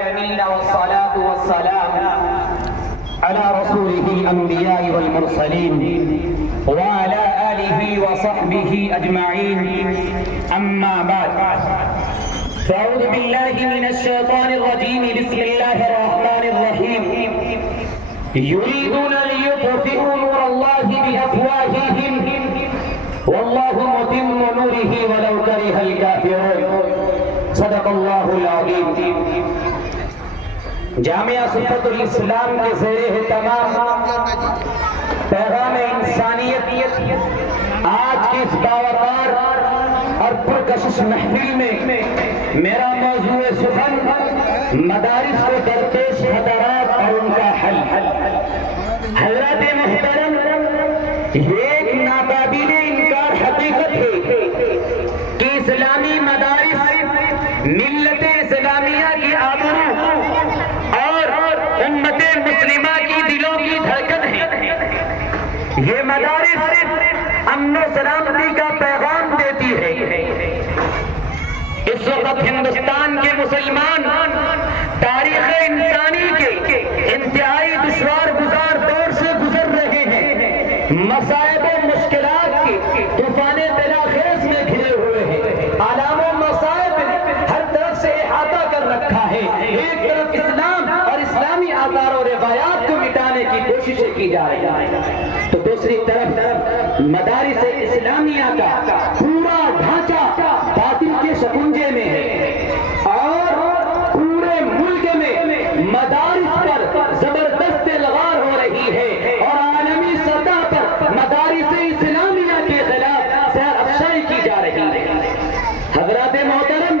والصلاة والسلام على رسوله الأنبياء والمرسلين وعلى آله وصحبه أجمعين أما بعد فأعوذ بالله من الشيطان الرجيم بسم الله الرحمن الرحيم يريدون ليطفئوا نور الله بأفواههم والله متم نوره ولو كره الكافرون صدق الله العظيم. جامعہ صفت الاسلام کے زیر اہتمام پیغام انسانیت آج کی اس باوقار اور پرکشش محفل میں میرا موضوع سخن مدارس کو درپیش خطرات اور ان کا حل. حضرات محترم، ایک ناقابل انکار حقیقت ہے کہ اسلامی مدارس ملت اسلامیہ کی آبرو اور امت مسلمہ کی دلوں کی دھڑکن ہے. یہ مدارس امن و سلامتی کا پیغام دیتی ہے. اس وقت ہندوستان کے مسلمان تاریخ انسانی کے انتہائی دشوار گزار دور سے گزر رہے ہیں. مصائب و مشکلات کی طوفان بلاخیز میں گھرے ہوئے ہیں. آلام و مصائب ہر طرف سے احاطہ کر رکھا ہے. ایک طرف اسلام اور اسلامی آثار و روایات کو مٹانے کی کوششیں کی جا رہی ہیں، تو دوسری طرف مدارس اسلامیہ کا پورا ڈھانچہ باطل کے شکنجے میں ہے اور پورے ملک میں مدارس پر زبردست لغار ہو رہی ہے اور عالمی سطح پر مدارس اسلامیہ کے خلاف زہر افشائی کی جا رہی ہے. حضرات محترم،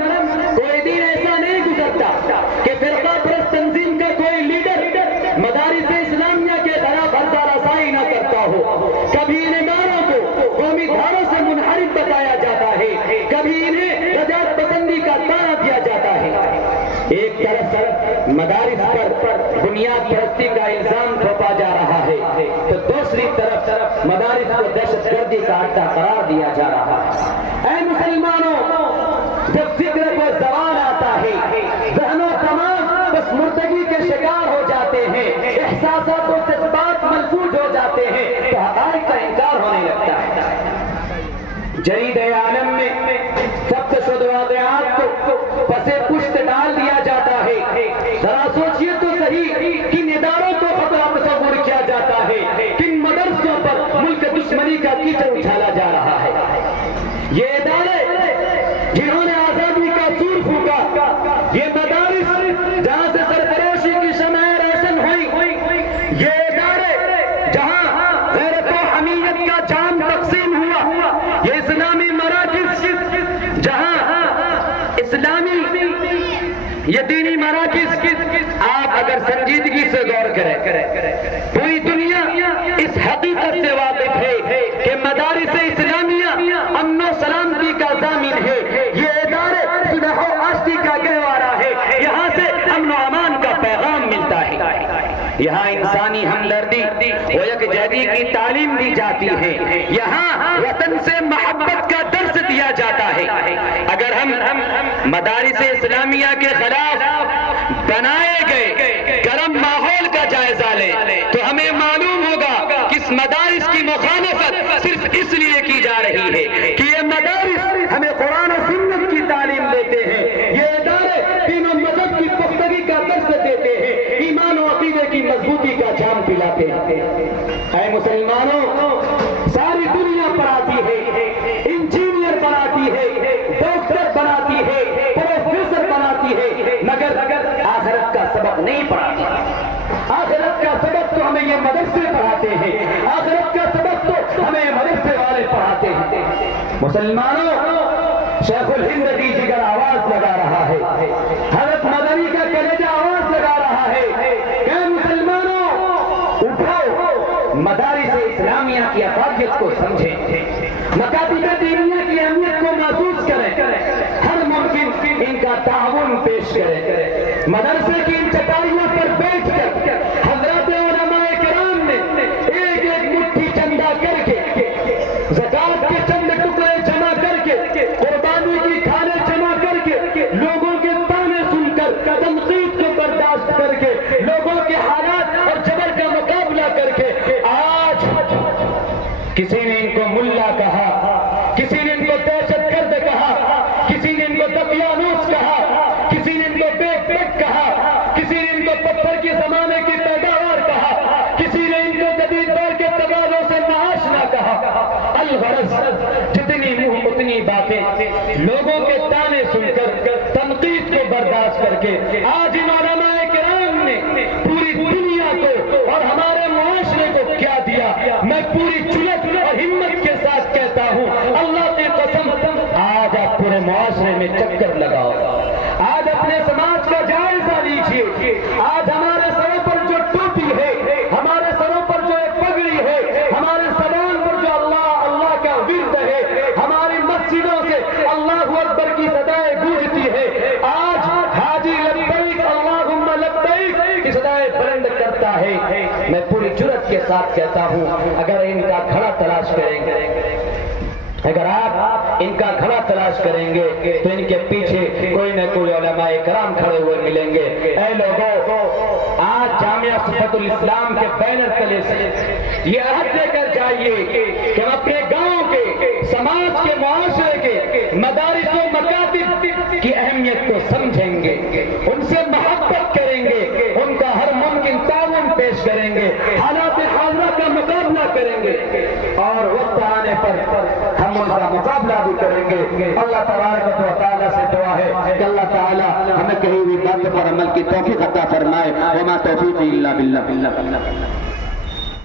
کوئی دن ایسا نہیں گزرتا کہ فرقہ پرست تنظیم کا کوئی لیڈر مدارس اسلامیہ کے خلاف ہرزہ رسائی نہ کرتا ہو. کبھی ان اداروں کو قومی دھاروں سے منحرف بتایا جاتا ہے، کبھی انہیں رجعت پسندی کا تانا دیا جاتا ہے. ایک طرف مدارس پر بنیاد پرستی کا الزام تھوپا جا رہا ہے تو دوسری طرف مدارس کو دہشت گردی کا اڈہ قرار دیا جا رہا ہے. اے مسلمانوں، جب فکر کو زوال آتا ہے، ذہنوں تمام بس مردگی کے شکار ہو جاتے ہیں، احساسات و جذبات ملفوظ ہو جاتے ہیں تو حقائق کا انکار ہونے لگتا ہے. جدید عالم میں سخت شدہ واقعات کو پسے پشت ڈال دیا جاتا ہے. ذرا سوچئے تو صحیح، کن اداروں کو خطرہ تصور کیا جاتا ہے، کن مدرسوں پر ملک دشمنی کا کیچڑ اچھالا جا رہا ہے. یہ ادارے جنہوں نے آزادی کا سور پھونکا، یہ مدارس جہاں سے سرفروشی کی شمعیں روشن ہوئی، یہ ادارے جہاں غیرت و حمیت کا جام تقسیم ہوا، یہ اسلامی مراکز جہاں اسلامی یہ دینی مراکز آپ اگر سنجیدگی سے غور کریں، پوری دنیا اس حقیقت سے واقف ہے کہ مدارس اسلامیہ امن و سلامتی کا ضامن ہے. یہ ادارے صلح و آشتی کا گہوارہ ہے. یہاں سے امن و امان کا پیغام ملتا ہے. یہاں انسانی ہمدردی و یکجہتی کی تعلیم دی جاتی ہے. یہاں وطن سے محبت کا درس دیا جاتا ہے. اگر ہم مدارس اسلامیہ کے خلاف بنائے گئے گرم ماحول کا جائزہ لیں تو ہمیں معلوم ہوگا کہ اس مدارس کی مخالفت صرف اس لیے کی جا رہی ہے کہ یہ مدارس ہمیں قرآن و سنت کی تعلیم دیتے ہیں. یہ ادارے دین و مذہب کی پختگی کا درس دیتے ہیں، ایمان و عقیدے کی مضبوطی کا جام پلاتے ہیں. اے مسلمانوں، ساری دنیا پڑھاتی ہے، انجینئر بناتی ہے، ڈاکٹر بناتی ہے، پروفیسر بناتی ہے، مگر آخرت کا سبق نہیں پڑھاتی. آخرت کا سبق تو ہمیں یہ مدرسے پڑھاتے ہیں، آخرت کا سبق تو ہمیں مدرسے والے پڑھاتے ہیں. مسلمانوں، شیخ الہند کی جگر آواز لگا رہا ہے، حضرت مدنی کا کلیجہ آواز لگا رہا ہے کہ مسلمانوں اٹھو، مدارس اسلامیہ کی افادیت کو سمجھیں، مکاتب دینیہ کی اہمیت کو محسوس کریں، ہر ممکن ان کا تعاون پیش کریں. مدرسے کی ان چٹائیوں پر بیٹھ کر حضرات علماء کرام نے ایک ایک مٹھی چندہ کر کے، زکات کے چند ٹکڑے جمع کر کے، قربانی کی کھانے جمع کر کے، لوگوں کے تانے سن کر تنقید کو کر کے آج کسی نے ان کو ملا کہا، کسی نے ان کو دہشت گرد کہا، کسی نے ان کو دقیانوس کہا، کسی نے ان کو بے فکر کہا، کسی نے ان کو پتھر کے زمانے کی پیداوار کہا، کسی نے ان کو جدید دور کے تقاضوں سے ناآشنا کہا۔ الغرض جتنی منہ اتنی باتیں، لوگوں کے تانے سن کر، تنقید کو برداشت کر کے آج ان علماء کرام نے پوری دنیا کو اور ہمارے معاشرے کو کیا دیا، میں پوری جرأت اور ہمت کے ساتھ کہتا ہوں، اللہ کی قسم آج آپ پورے معاشرے میں چکر لگاؤ، آج اپنے سماج کا جائزہ لیجیے، آج ہمارے سروں پر جو ٹوپی ہے، ہمارے سروں پر جو ایک پگڑی ہے، ہمارے زبان پر جو اللہ اللہ کا ورد ہے، ہماری مسجدوں سے اللہ اکبر کی صدائیں گونجتی ہے، آج حاجی لبیک اللہم لبیک کی صدائیں بلند کرتا ہے۔ میں پوری جرأت کے ساتھ کہتا ہوں، اگر ان کا گھڑا تلاش کریں گے، اگر آپ ان کا گھڑا تلاش کریں گے تو ان کے پیچھے کوئی نہ کوئی علماء کرام کھڑے ہوئے ملیں گے۔ اے لوگوں، آج جامعہ صفت الاسلام کے بینر تلے سے یہ عہد لے کر جائیے کہ ہم اپنے گاؤں کے، سماج کے، معاشرے کے مدارس و مکاتب کی اہمیت کو سمجھیں گے، ان سے محبت کریں گے، ان کا ہر ممکن تعاون پیش کریں گے، حالات حاضرہ کا مقابلہ کریں گے، اور وقت آنے پر ہم ان کا مقابلہ بھی کریں گے۔ اللہ تبارک و تعالیٰ سے دعا ہے کہ اللہ تعالیٰ ہمیں کہی ہوئی بات پر عمل کی توفیق عطا فرمائے۔ وما توفیقی الا باللہ۔